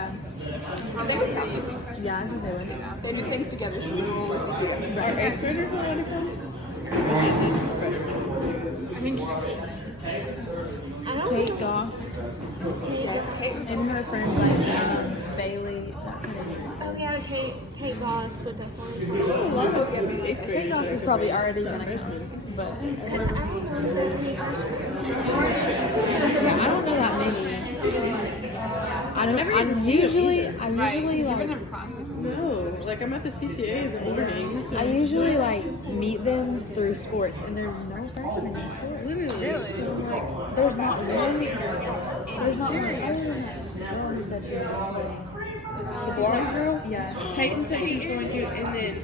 Yeah. They would probably. Yeah, I think they would. They do things together, so they will always be together. Are 8th graders allowed to come? I think Kate Goss Yes, Kate. and her friends like Bailey. oh yeah, Kate Goss would definitely. Oh, yeah, be like Kate Goss is probably already gonna come, but Because I don't know that many freshmen. I don't know that many. I usually You're like gonna have classes with No, like I'm at the CCA in the morning. I usually like meet them through sports, and there's no freshmen in sports. Literally. Really? So I'm like, There's not one. There's not one. the blonde girl? Yeah. Peyton said she's going to, and then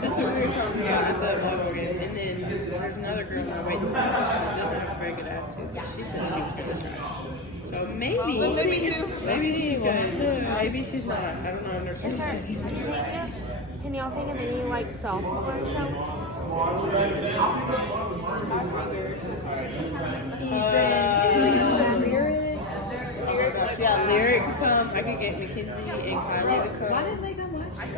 that's what we were talking about at the volleyball game. And then there's another girl that waits for us that doesn't have a very good attitude. But she said she was going to try. So maybe she's good. Maybe she's not. I don't know. Is there, can y'all think of any like sophomores? Yeah, Lyric can come. I could get Mackenzie and Kylie to come. Why didn't they come last year?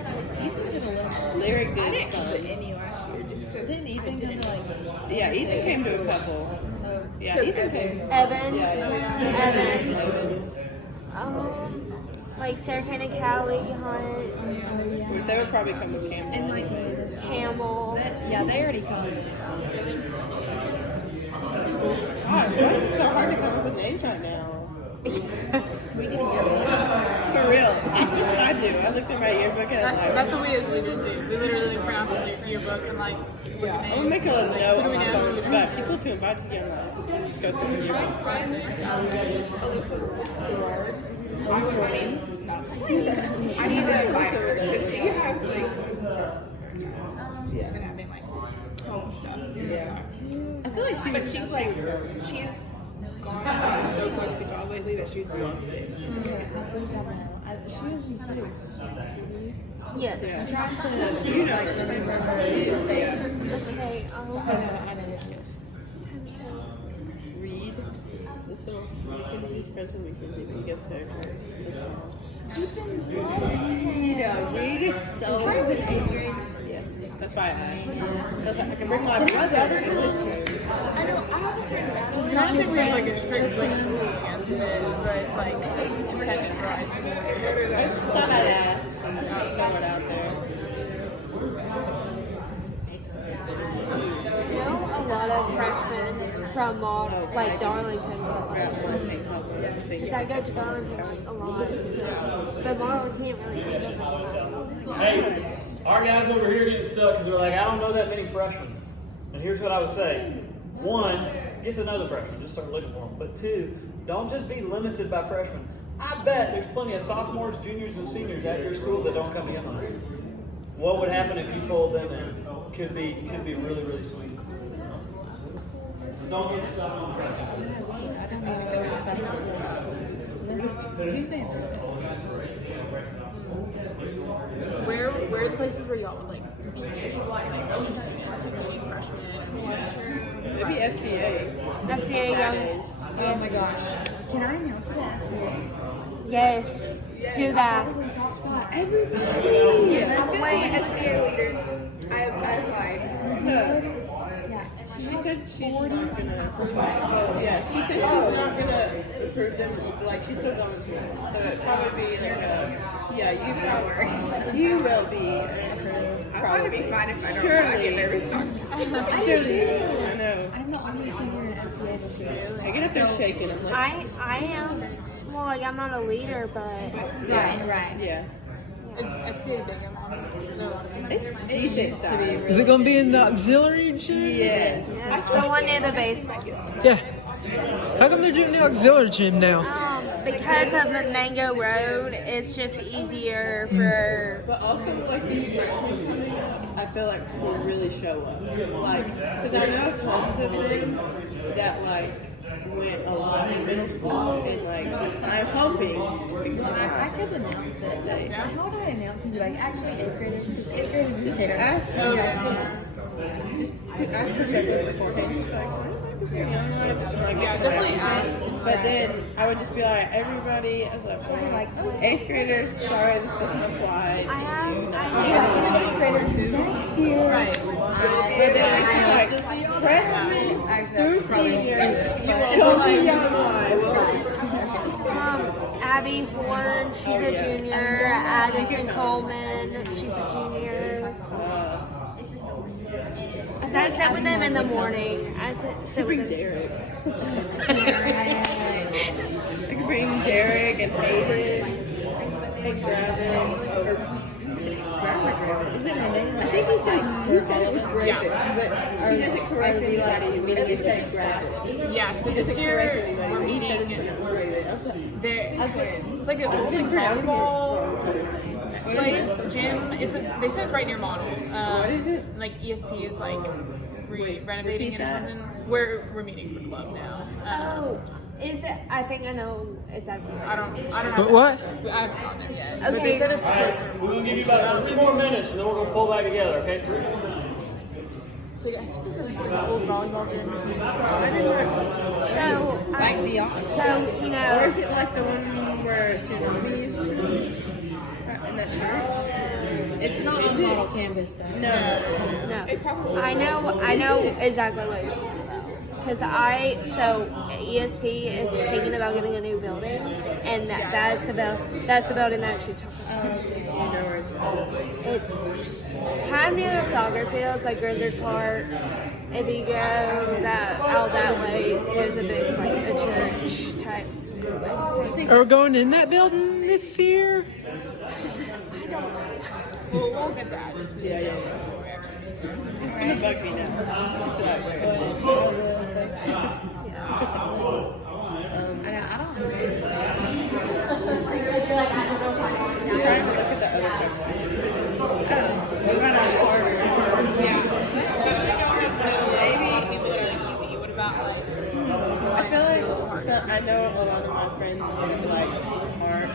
Ethan did a little. Lyric I did didn't go to some. any last year just because. Didn't Ethan come to like? Yeah, Ethan came to a couple. Yeah, Ethan came. Evans. Yeah. Evans. Like Sarah Kane, Callie, Hunt, Which they would probably come with Campbell. And like, Campbell. yeah, they already come. Gosh, why is it so hard to come up with names right now? We need a yearbook. For real. That's what I do. I look through my yearbook and I'm like, That's what we as leaders do. We literally print out the yearbook and like look at I'm names. gonna make a little Like, note who do on we my know? phone about people to invite to get on. Just go through the yearbook. Alyssa Gerard. I need to invite her because she has like been having like home stuff. Yeah. I feel like But she's like she's gotten so close to God lately that she'd love this. She was in kids. Yes. you know. Okay. I know yes. Reed. This little Mackenzie's friends with Mackenzie, but he gets so close. Reed is so Adrian. Yes. That's why I asked. So I was like, I can bring my brother in this room. I know. I have a friend. It's not that we have like a strict like rule against it, but it's like intended for high school. I just thought I'd ask. Throw it out there. I know a lot of freshmen from like Darlington. Because I go to Darlington like a lot. But Marlon can't really think of it. Hey, our guys over here getting stuck because they're like, I don't know that many freshmen. And here's what I would say. One, get to know the freshmen. Just start looking for them. But two, don't just be limited by freshmen. I bet there's plenty of sophomores, juniors, and seniors at your school that don't come in on it. What would happen if you pulled them in? Could be really, really sweet. So don't get stuck on freshmen. I don't need to go to Sunday school. Tuesday and Where are the places where y'all would like be meeting like other students and meeting freshmen? Maybe FCA. FCA young. Oh my gosh. Can I announce that? Yes. Do that. Everybody. I'm my SCA leader. I applied. She said she's not gonna. Oh yeah, she said she's not gonna approve them. Like she's still going to school, so it'd probably be like a. Yeah, you will be. I want to be fine if I don't. Surely. I get nervous. Surely, I know. I'm the only senior in FCA this year. I get up there shaking. I'm like, I am. Well, like I'm not a leader, but Right. yeah. is FCA big? It's decent size. Is it going to be in the auxiliary and shit? Yes. It's the one near the baseball. Yeah. How come they're doing the auxiliary gym now? Because of the Mango Road, it's just easier for. But also, like these freshmen coming, I feel like will really show up. Like, because I know tons of them that like went a lot in middle school, and like I'm hoping. I could announce it. Like, how do I announce it? Like, actually, 8th graders. Because 8th graders just say Ask her check beforehand. Just be like, looking for Young Life? And, like, Yeah, definitely ask. But then I would just be like, everybody, I was like, eighth graders, sorry, this doesn't apply to you. Seventh grader too. Next year. Right. But then it's just like, freshmen through seniors, come to Young Life. Abby Horn, she's a junior. Addison Coleman, she's a junior. I sit with them in the morning. I sit with them. Derek. I could bring Derek and Hayden and Gravin. Is it Hayden? I think he said it was Gravin, but he doesn't correct anybody. He said Gravin. Yeah, so this year we're meeting. It's like an open volleyball place, gym. They said it's right near Model. What is it? Like ESP is like renovating it or something. We're meeting for club now. Oh, is it? I think I know exactly. I don't know. What? I haven't gotten it yet. Okay, But they said it's All right, closer. we're gonna give you about 3 more minutes, and then we're gonna pull back together. Okay, 3 more minutes. It's like, I think they said it's like an old volleyball gym or something. You Or know, is it like the one where Tsunami used to be? In that church? It's not on model campus though. No. no, I know exactly what. Because ESP is thinking about getting a new building, and that's the building that she's talking about. You know where it's at. It's kind of near the soccer fields, like Grizzard Park. If you go out that way, there's a big, like, a church type building. Are we going in that building this year? We'll get that. Yeah. It's gonna bug me now. I'm trying to look at the other questions. What about our order? Maybe people that are like easy. What about like? I feel like I know a lot of my friends that like aren't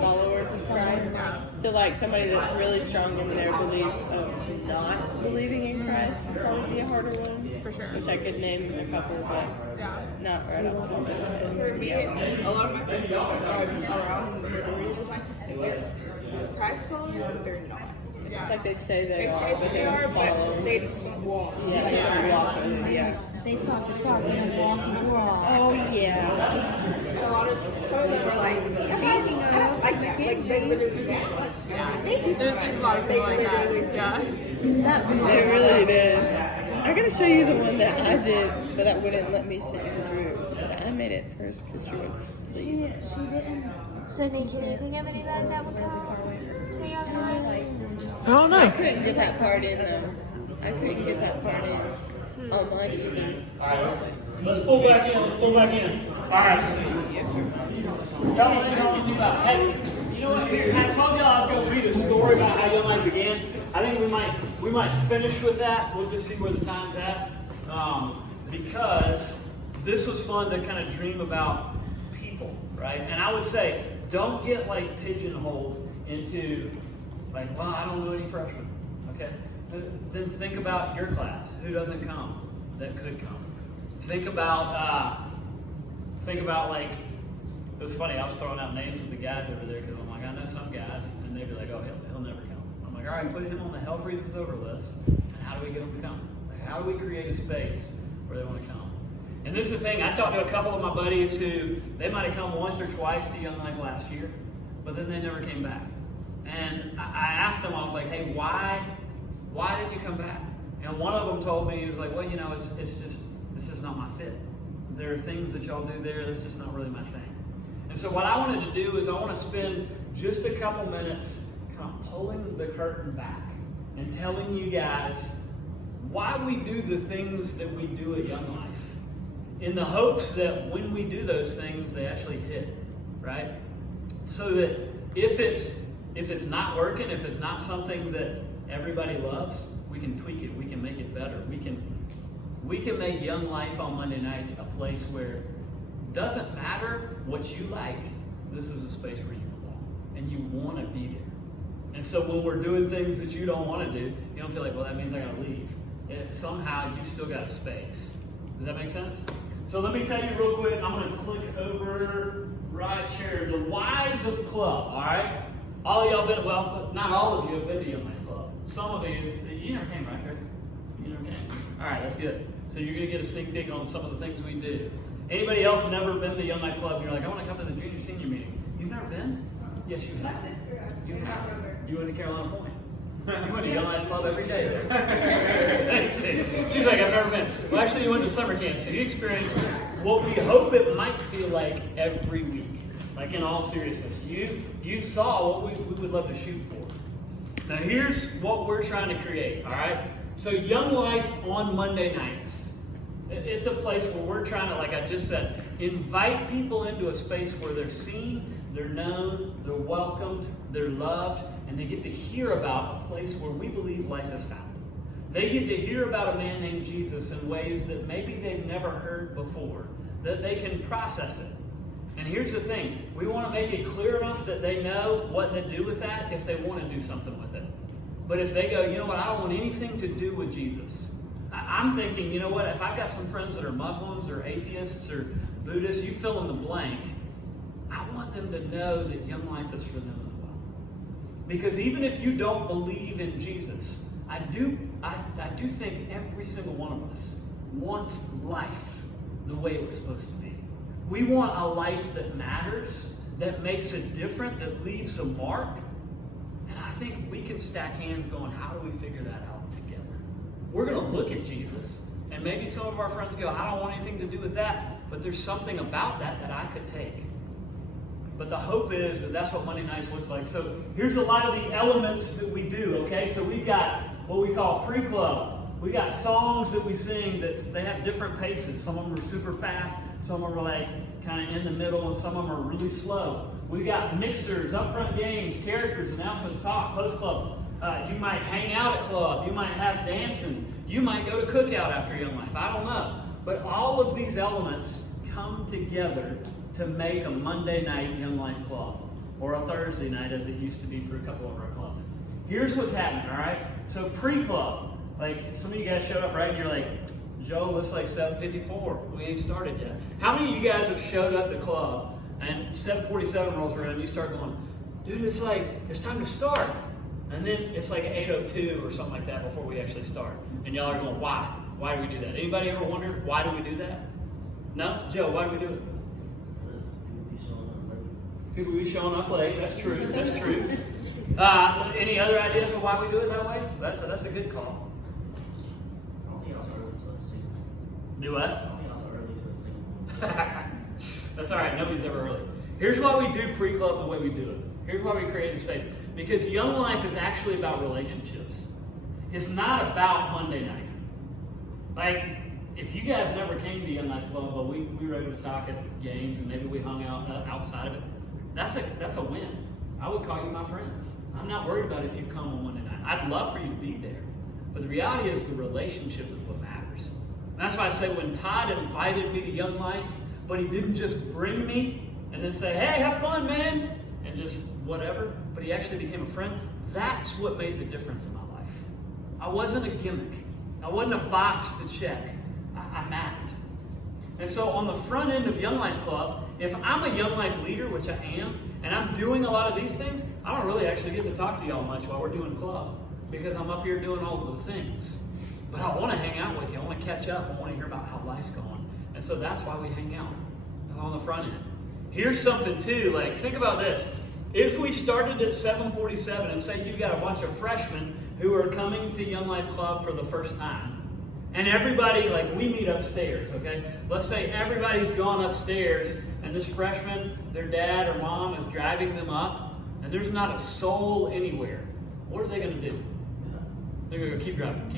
followers of Christ. So like somebody that's really strong in their beliefs of not believing in Christ would probably be a harder one. For sure. Which I could name a couple, but not right off the top of my head. For me, a lot of my friends that are around the majority of the time, they're Christ followers, but they're not. Yeah. Like they say they are, but they they are, don't follow. but they don't walk. Yeah, they don't walk in it, yeah. They talk the talk and walk the walk. Oh yeah. And a lot of some of them are like, Speaking of like that. Like they literally, there's a lot of people like that. Yeah. They really did. I gotta show you the one that I did, but that wouldn't let me send to Drew. Because I made it first because Drew went to sleep. She didn't. Sydney, can you think of anybody that would come? I don't know. I couldn't get that part in though. I couldn't get that part in on mine either. Alright, let's pull back in. Alright. Y'all want to talk about, hey, you know what? I told y'all I was going to read a story about how Young Life began. I think we might finish with that. We'll just see where the time's at. Because this was fun to kind of dream about people, right? And I would say, don't get like pigeonholed into like, well, I don't know any freshmen, okay? Then think about your class. Who doesn't come that could come? Think about like, it was funny, I was throwing out names of the guys over there because I'm like, I know some guys, and they'd be like, oh, he'll never come. I'm like, all right, put him on the Hell Freezes Over list, and how do we get them to come? Like, how do we create a space where they want to come? And this is the thing, I talked to a couple of my buddies who, they might have come once or twice to Young Life last year, but then they never came back. And I asked them, I was like, hey, why didn't you come back? And one of them told me, he's like, well, you know, it's just not my fit. There are things that y'all do there, that's just not really my thing. And so what I wanted to do is I want to spend just a couple minutes kind of pulling the curtain back and telling you guys why we do the things that we do at Young Life, in the hopes that when we do those things, they actually hit, right? So that if it's not working, if it's not something that everybody loves, we can tweak it, we can make it better. We can make Young Life on Monday nights a place where it doesn't matter what you like, this is a space where you belong and you want to be there. And so when we're doing things that you don't want to do, you don't feel like, well, that means I got to leave. Somehow you've still got a space. Does that make sense? So let me tell you real quick, I'm going to click over right here, the whys of the club, all right? All of y'all been, well, not all of you have been to Young Life Club. Some of you never came, right, Chris? You never came. All right, that's good. So you're going to get a sneak peek on some of the things we do. Anybody else never been to Young Life Club and you're like, I want to come to the junior senior meeting? You've never been? Yes, you have. My sister, You I have. remember. You went to Carolina Point. You went to Young Life Club every day. Same thing. She's like, I've never been. Well, actually, you went to summer camp, so you experienced what we hope it might feel like every week. Like, in all seriousness, you saw what we would love to shoot for. Now, here's what we're trying to create, all right? So, Young Life on Monday nights. It's a place where we're trying to, like I just said, invite people into a space where they're seen, they're known, they're welcomed, they're loved, and they get to hear about a place where we believe life is found. They get to hear about a man named Jesus in ways that maybe they've never heard before, that they can process it. And here's the thing, we want to make it clear enough that they know what to do with that if they want to do something with it. But if they go, you know what, I don't want anything to do with Jesus. I'm thinking, you know what, if I've got some friends that are Muslims or atheists or Buddhists, you fill in the blank, I want them to know that Young Life is for them as well. Because even if you don't believe in Jesus, I do think every single one of us wants life the way it was supposed to be. We want a life that matters, that makes a difference, that leaves a mark. And I think we can stack hands going, how do we figure that out together? We're going to look at Jesus, and maybe some of our friends go, I don't want anything to do with that, but there's something about that that I could take. But the hope is that that's what Monday nights looks like. So here's a lot of the elements that we do, okay? So we've got what we call pre-club. We got songs that we sing that they have different paces. Some of them are super fast, some of them are like kind of in the middle, and some of them are really slow. We got mixers, upfront games, characters, announcements, talk, post club. You might hang out at club. You might have dancing. You might go to cookout after Young Life. I don't know. But all of these elements come together to make a Monday night Young Life club, or a Thursday night as it used to be for a couple of our clubs. Here's what's happening, all right? So pre-club. Like, some of you guys showed up, right? And you're like, Joe, looks like 7:54. We ain't started yet. How many of you guys have showed up to club and 7:47 rolls around and you start going, dude, it's time to start. And then it's like 8:02 or something like that before we actually start. And y'all are going, why? Why do we do that? Anybody ever wonder why do we do that? No? Joe, why do we do it? People be showing up late. That's true. That's true. Any other ideas of why we do it that way? That's a good call. Do what? That's all right. Nobody's ever early. Here's why we do pre-club the way we do it. Here's why we create a space. Because Young Life is actually about relationships. It's not about Monday night. Like, if you guys never came to Young Life Club, but we were able to talk at games and maybe we hung out outside of it, that's a win. I would call you my friends. I'm not worried about if you come on Monday night. I'd love for you to be there. But the reality is the relationship is what matters. And that's why I say when Todd invited me to Young Life, but he didn't just bring me and then say, hey, have fun, man, and just whatever, but he actually became a friend, that's what made the difference in my life. I wasn't a gimmick. I wasn't a box to check. I mattered. And so on the front end of Young Life Club, if I'm a Young Life leader, which I am, and I'm doing a lot of these things, I don't really actually get to talk to y'all much while we're doing club because I'm up here doing all of the things. But I want to hang out with you. I want to catch up. I want to hear about how life's going. And so that's why we hang out on the front end. Here's something too, like think about this. If we started at 7:47 and say you've got a bunch of freshmen who are coming to Young Life Club for the first time, and everybody, like we meet upstairs, okay? Let's say everybody's gone upstairs and this freshman, their dad or mom is driving them up and there's not a soul anywhere. What are they gonna do? They're gonna go, keep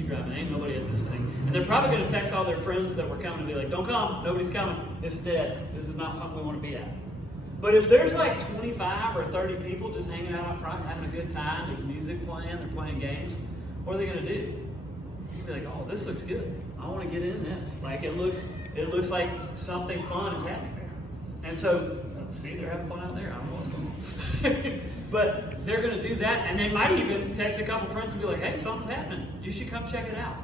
driving, ain't nobody at this thing. And they're probably gonna text all their friends that were coming and be like, don't come, nobody's coming, it's dead. This is not something we wanna be at. But if there's like 25 or 30 people just hanging out up front, having a good time, there's music playing, they're playing games, what are they gonna do? You'd be like, oh, this looks good. I want to get in this. Like it looks like something fun is happening there. And so, see, they're having fun out there. I don't know what's going on. But they're going to do that, and they might even text a couple friends and be like, hey, something's happening. You should come check it out.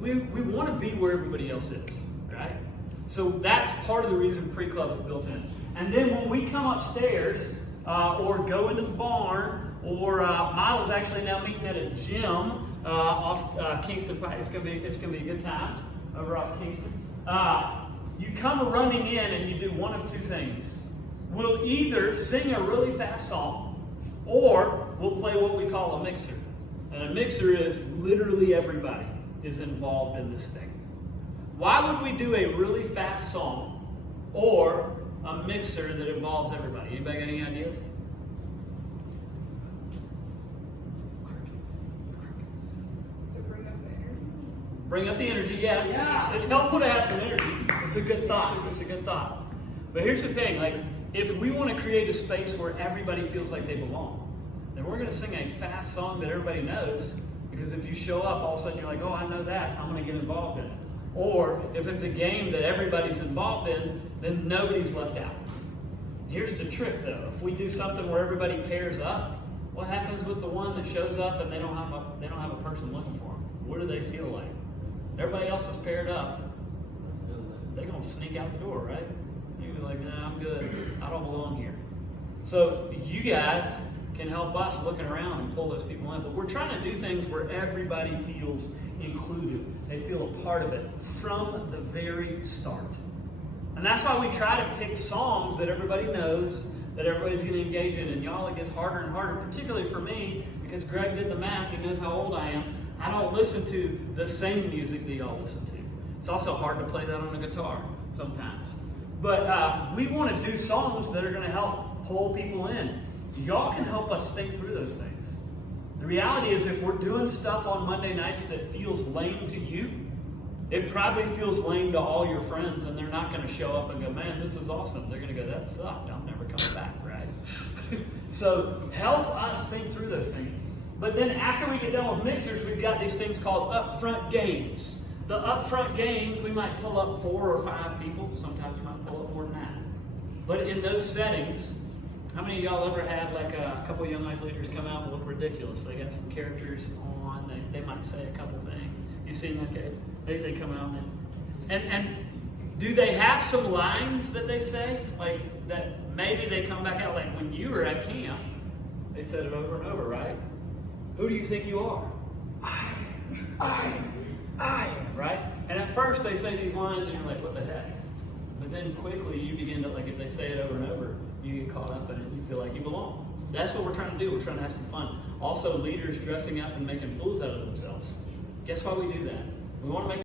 We want to be where everybody else is. right? So that's part of the reason pre-club is built in. And then when we come upstairs or go into the barn, or Milo's actually now meeting at a gym off Kingston Pike. It's gonna be a good time over off Kingston. You come running in and you do one of two things. We'll either sing a really fast song, or we'll play what we call a mixer. And a mixer is literally everybody is involved in this thing. Why would we do a really fast song or a mixer that involves everybody? Anybody got any ideas? To bring up the energy. Bring up the energy, yes. Yeah. It's helpful to have some energy. It's a good thought. It's a good thought. But here's the thing, like, if we want to create a space where everybody feels like they belong, then we're going to sing a fast song that everybody knows, because if you show up, all of a sudden you're like, oh, I know that, I'm going to get involved in it. Or if it's a game that everybody's involved in, then nobody's left out. Here's the trick, though. If we do something where everybody pairs up, what happens with the one that shows up and they don't have a person looking for them? What do they feel like? Everybody else is paired up. They're going to sneak out the door, right? You'll be like, nah, I'm good. I don't belong here. So you guys can help us looking around and pull those people in. But we're trying to do things where everybody feels included. They feel a part of it from the very start. And that's why we try to pick songs that everybody knows, that everybody's going to engage in. And y'all, it gets harder and harder, particularly for me, because Greg did the math. He knows how old I am. I don't listen to the same music that y'all listen to. It's also hard to play that on a guitar sometimes. But we want to do songs that are going to help pull people in. Y'all can help us think through those things. The reality is, if we're doing stuff on Monday nights that feels lame to you, it probably feels lame to all your friends, and they're not going to show up and go, man, this is awesome. They're going to go, that sucked. I'm never coming back, right? So help us think through those things. But then after we get done with mixers, we've got these things called upfront games. The upfront games, we might pull up 4 or 5 people. Sometimes we might pull up more than that. But in those settings, how many of y'all ever had like a couple of young life leaders come out and look ridiculous? They got some characters on. They might say a couple things. You seen that, Kate? They come out and do they have some lines that they say? Like that maybe they come back out, like when you were at camp, they said it over and over, right? Who do you think you are? I, right? And at first they say these lines and you're like, what the heck? But then quickly you begin to, like, if they say it over and over, you get caught up in it and you feel like you belong. That's what we're trying to do. We're trying to have some fun. Also, leaders dressing up and making fools out of themselves. Guess why we do that? We want to make